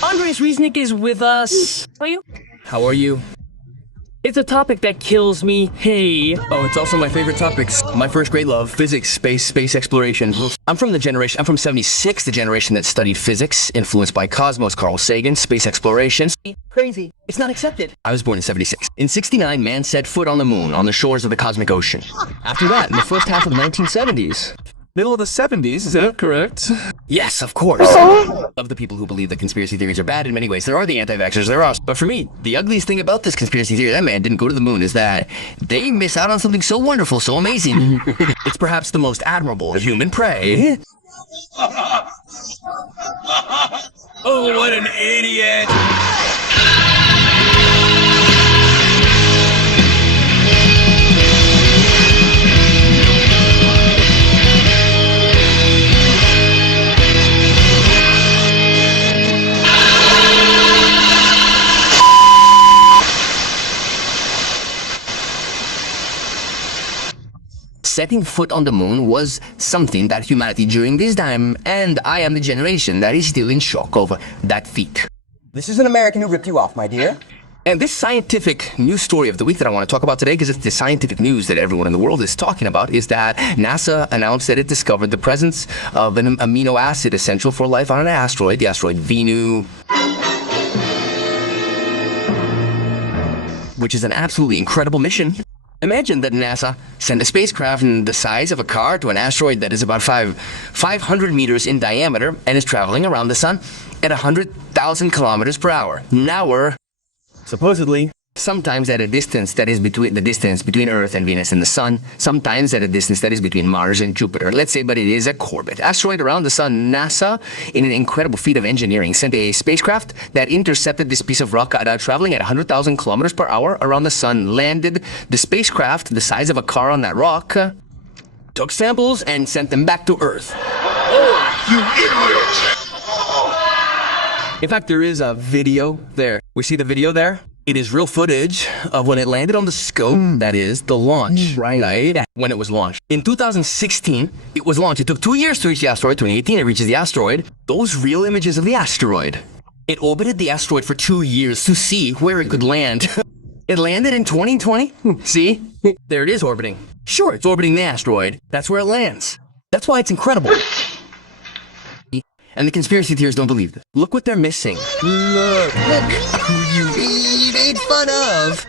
Andres Riesnick is with us. How are you? How are you? It's a topic that kills me. Hey. Oh, it's also my favorite topics. My first great love, physics, space exploration. I'm from 76, the generation that studied physics, influenced by Cosmos, Carl Sagan, space exploration. Crazy. It's not accepted. I was born in 76. In 69, man set foot on the moon, on the shores of the cosmic ocean. After that, in the first half of the 1970s. Middle of the 70s, is that correct? Yes, of course. Of the people who believe that conspiracy theories are bad in many ways. There are the anti-vaxxers, there are. But for me, the ugliest thing about this conspiracy theory, that man didn't go to the moon, is that they miss out on something so wonderful, so amazing. It's perhaps the most admirable of human prey. Oh, what an idiot! Setting foot on the moon was something that humanity during this time, and I am the generation that is still in shock over that feat. This is an American who ripped you off, my dear. And this scientific news story of the week that I want to talk about today, because it's the scientific news that everyone in the world is talking about, is that NASA announced that it discovered the presence of an amino acid essential for life on an asteroid, the asteroid Venu, which is an absolutely incredible mission. Imagine that NASA sent a spacecraft the size of a car to an asteroid that is about 500 meters in diameter and is traveling around the sun at 100,000 kilometers per hour. Now we're supposedly sometimes at a distance that is between the distance between Earth and Venus and the Sun, sometimes at a distance that is between Mars and Jupiter. Let's say, but it is a Corbett asteroid around the Sun. NASA, in an incredible feat of engineering, sent a spacecraft that intercepted this piece of rock traveling at 100,000 kilometers per hour around the Sun, landed the spacecraft the size of a car on that rock, took samples, and sent them back to Earth. Oh, you idiot! In fact, there is a video there. We see the video there? It is real footage of when it landed on the scope, that is, the launch, right? When it was launched. In 2016, it was launched. It took 2 years to reach the asteroid. 2018, it reaches the asteroid. Those real images of the asteroid. It orbited the asteroid for 2 years to see where it could land. It landed in 2020. See? There it is orbiting. Sure, it's orbiting the asteroid. That's where it lands. That's why it's incredible. And the conspiracy theorists don't believe this. Look what they're missing. Look who you made fun of.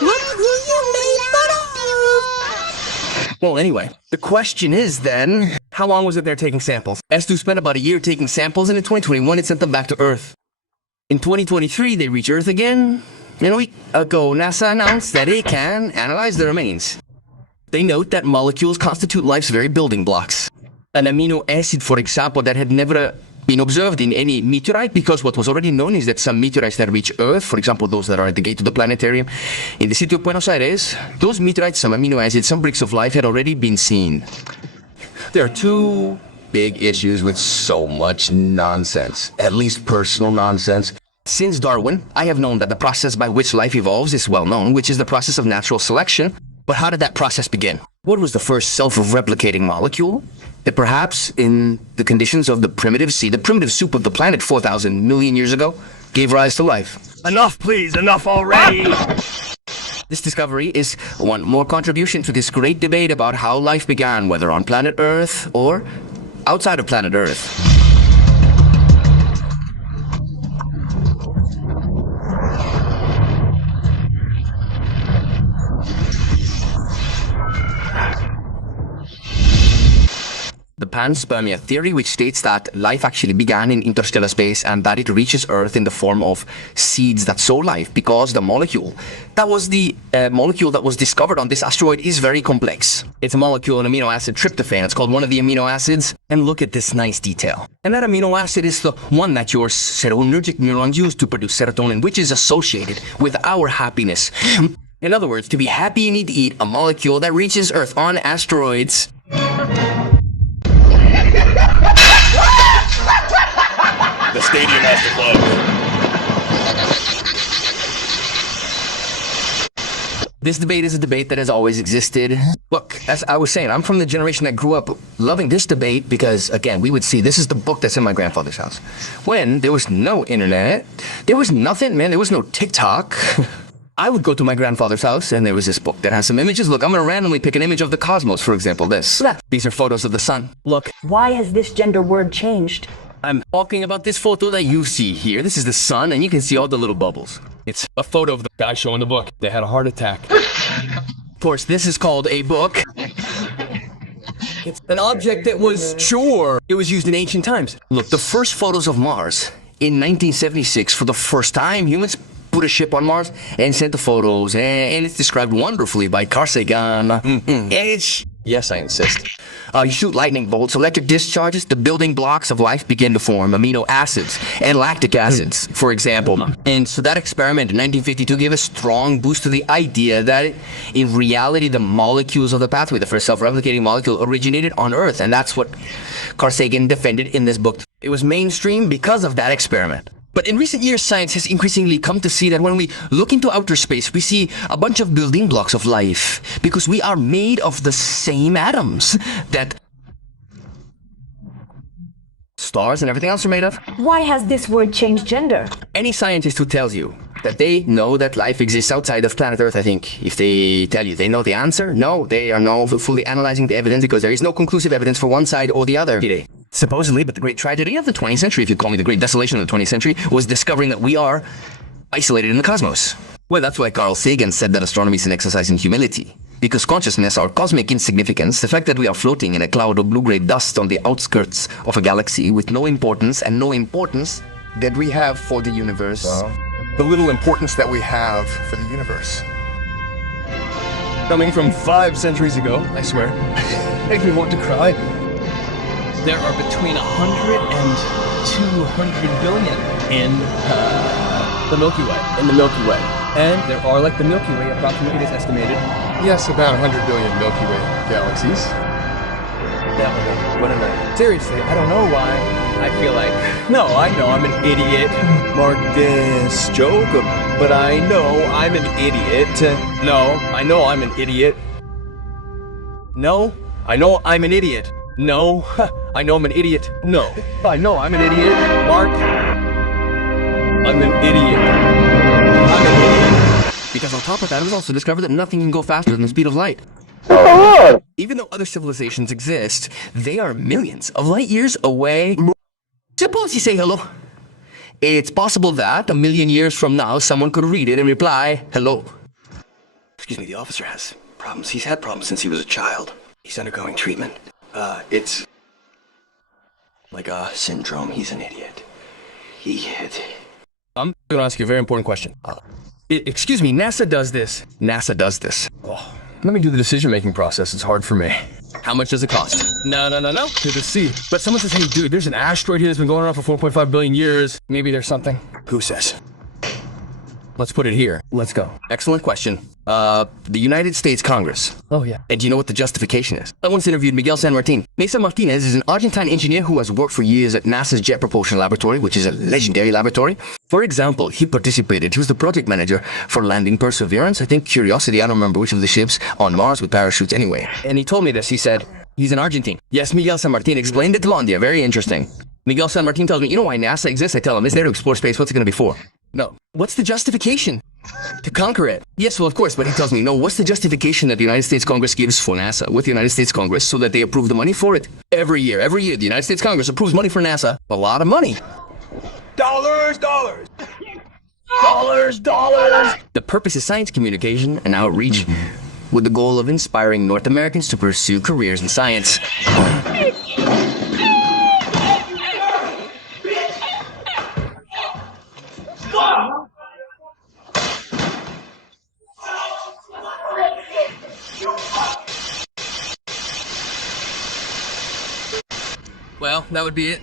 Look who you made fun of. Well, anyway, the question is then, how long was it there taking samples? Esto spent about a year taking samples, and in 2021 it sent them back to Earth. In 2023, they reach Earth again. And a week ago, NASA announced that it can analyze the remains. They note that molecules constitute life's very building blocks. An amino acid, for example, that had never been observed in any meteorite, because what was already known is that some meteorites that reach Earth, for example, those that are at the gate of the planetarium in the city of Buenos Aires, those meteorites, some amino acids, some bricks of life had already been seen. There are two big issues with so much nonsense, at least personal nonsense. Since Darwin, I have known that the process by which life evolves is well known, which is the process of natural selection. But how did that process begin? What was the first self-replicating molecule that perhaps in the conditions of the primitive sea, the primitive soup of the planet 4,000 million years ago, gave rise to life? Enough, please, enough already! This discovery is one more contribution to this great debate about how life began, whether on planet Earth or outside of planet Earth. The panspermia theory, which states that life actually began in interstellar space and that it reaches Earth in the form of seeds that sow life, because the molecule that was discovered on this asteroid is very complex. It's a molecule, an amino acid, tryptophan. It's called one of the amino acids. And look at this nice detail. And that amino acid is the one that your serotonergic neurons use to produce serotonin, which is associated with our happiness. In other words, to be happy, you need to eat a molecule that reaches Earth on asteroids. The stadium has to close. This debate is a debate that has always existed. Look, as I was saying, I'm from the generation that grew up loving this debate because, again, we would see, this is the book that's in my grandfather's house. When there was no internet, there was nothing, man, there was no TikTok. I would go to my grandfather's house and there was this book that has some images. Look, I'm going to randomly pick an image of the cosmos, for example, this. These are photos of the sun. Look. Why has this gender word changed? I'm talking about this photo that you see here. This is the sun, and you can see all the little bubbles. It's a photo of the guy showing the book. They had a heart attack. Of course, this is called a book. It's an object that was, sure, it was used in ancient times. Look, the first photos of Mars in 1976, for the first time, humans put a ship on Mars and sent the photos, and it's described wonderfully by Carl Sagan. Yes, I insist. You shoot lightning bolts, electric discharges, the building blocks of life begin to form, amino acids and lactic acids, for example. And so that experiment in 1952 gave a strong boost to the idea that in reality the molecules of the pathway, the first self-replicating molecule, originated on Earth, and that's what Carl Sagan defended in this book. It was mainstream because of that experiment. But in recent years, science has increasingly come to see that when we look into outer space, we see a bunch of building blocks of life because we are made of the same atoms that stars and everything else are made of. Why has this word changed gender? Any scientist who tells you that they know that life exists outside of planet Earth, I think, if they tell you they know the answer, no, they are not fully analyzing the evidence because there is no conclusive evidence for one side or the other. Supposedly, but the great tragedy of the 20th century, if you call me the great desolation of the 20th century, was discovering that we are isolated in the cosmos. Well, that's why Carl Sagan said that astronomy is an exercise in humility. Because consciousness, our cosmic insignificance, the fact that we are floating in a cloud of blue-gray dust on the outskirts of a galaxy with no importance and no importance that we have for the universe. The little importance that we have for the universe. Coming from 5 centuries ago, I swear. Makes me want to cry. There are between 100 and 200 billion in the Milky Way. And there are, like the Milky Way, approximately it is estimated. Yes, about 100 billion Milky Way galaxies. What am I? Seriously, I don't know why. I feel like, no, I know I'm an idiot. Mark this joke, but I know I'm an idiot. No, I know I'm an idiot. No, I know I'm an idiot. No, I know I'm an idiot. No, I know I'm an idiot. Mark, I'm an idiot. I'm an idiot. Because on top of that, it was also discovered that nothing can go faster than the speed of light. Even though other civilizations exist, they are millions of light years away. Suppose you say hello. It's possible that a million years from now, someone could read it and reply, hello. Excuse me, the officer has problems. He's had problems since he was a child. He's undergoing treatment. It's like a syndrome. He's an idiot. I'm going to ask you a very important question. Excuse me, NASA does this. NASA does this. Oh, let me do the decision-making process. It's hard for me. How much does it cost? No. To the sea. But someone says, hey, dude, there's an asteroid here that's been going around for 4.5 billion years. Maybe there's something. Who says? Let's put it here. Let's go. Excellent question. The United States Congress. Oh, yeah. And do you know what the justification is? I once interviewed Miguel San Martin. Mesa Martinez is an Argentine engineer who has worked for years at NASA's Jet Propulsion Laboratory, which is a legendary laboratory. For example, he was the project manager for landing Perseverance, I think Curiosity, I don't remember which of the ships, on Mars with parachutes anyway. And he told me this, he said, he's an Argentine. Yes, Miguel San Martin explained it to Londia, very interesting. Miguel San Martin tells me, you know why NASA exists? I tell him, it's there to explore space, what's it going to be for? No. What's the justification? To conquer it. Yes, well, of course, but he tells me, no, what's the justification that the United States Congress gives for NASA with the United States Congress so that they approve the money for it? Every year, the United States Congress approves money for NASA. A lot of money. Dollars! The purpose is science communication and outreach with the goal of inspiring North Americans to pursue careers in science. Well, that would be it.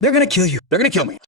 They're gonna kill you. They're gonna kill me.